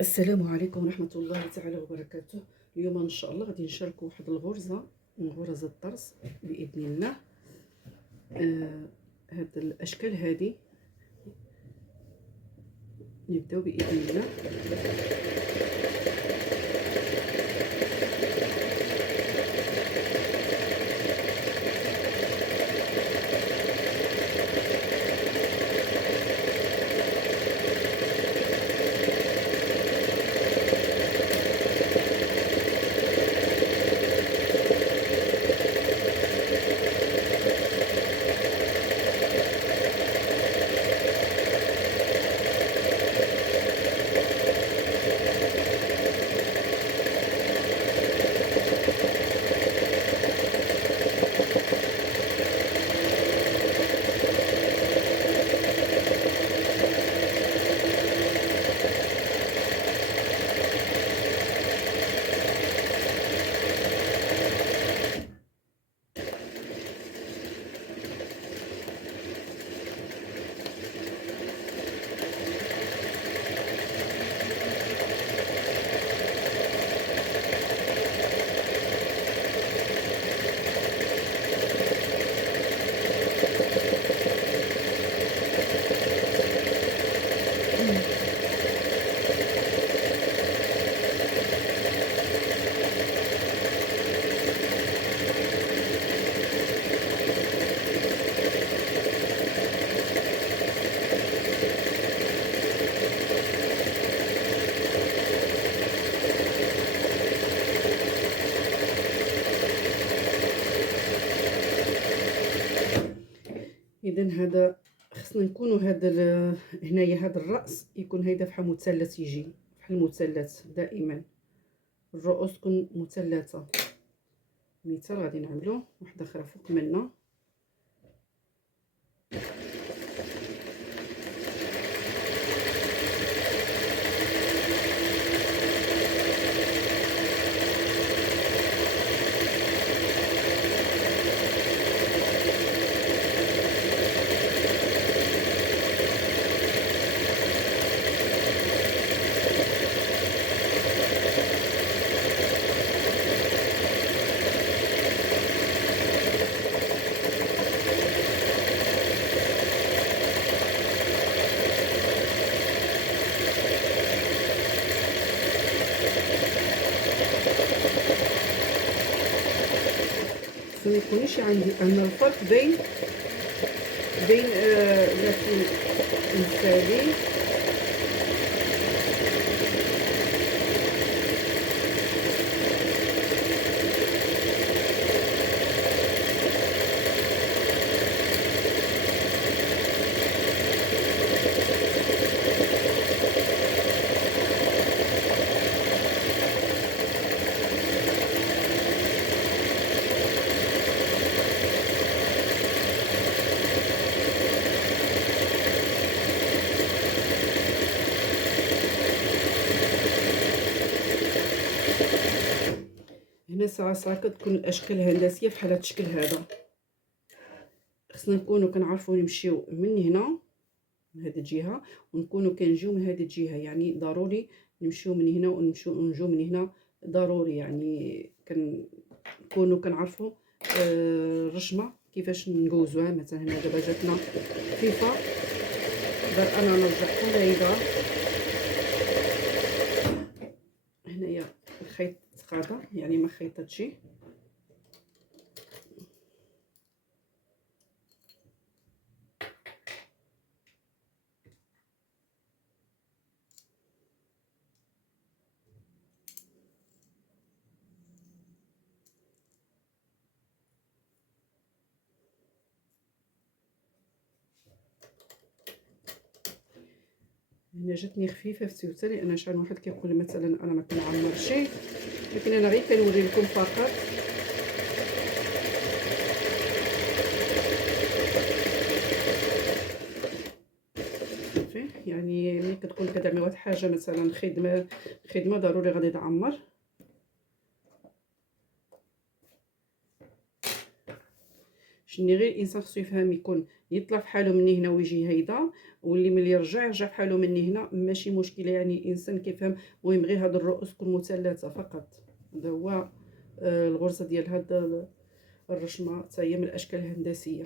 السلام عليكم ورحمة الله تعالى وبركاته. اليوم ان شاء الله غادي نشاركوا واحد الغرزة من غرز الطرز باذن الله. هاد الاشكال هذه نبداو باذن الله. اذا هذا خصنا نكونوا هنايا هذا الراس يكون هيدا فحال مثلث، يجي بحال المثلث دائما الرؤوس تكون مثلثه. مثال غادي نعملو واحده اخرى فوق منا. ما يكونش عندي ان الفرق بين لكن مثالي هنا ساعة كتكون الاشكال الهندسيه بحال هذا الشكل هذا. خصنا نكونوا كنعرفوا نمشيو من هنا من هذه الجهه ونكونوا كنجيو من هذه الجهه، يعني ضروري نمشيو من هنا ونجيو من هنا ضروري، يعني كنكونوا كنعرفوا الرشمه كيفاش نجوزوها. مثلا هنا دابا جاتنا خفيفه، دار انا نرجع حتى هيدا هنايا الخيط تقاطع يعني ما خيطتش. هنا جاتني خفيفه في التوته، لان شحال واحد كيقول مثلا انا ما كنعمرش، لكن انا غير كنوري لكم فقط. يعني ملي كتكون كتعمل واحد الحاجه مثلا خدمه ضروري غادي تعمر. شني غير الانسان خصو يفهم، يكون يطلع في حاله مني هنا ويجي هيدا، واللي ملي يرجع يرجع في حاله مني هنا، ماشي مشكله يعني الانسان كيفهم. المهم غير هاد الرؤوس تكون مثلثه فقط. هذا هو الغرزه ديال هاد الرشمه، حتى هي من الاشكال الهندسيه.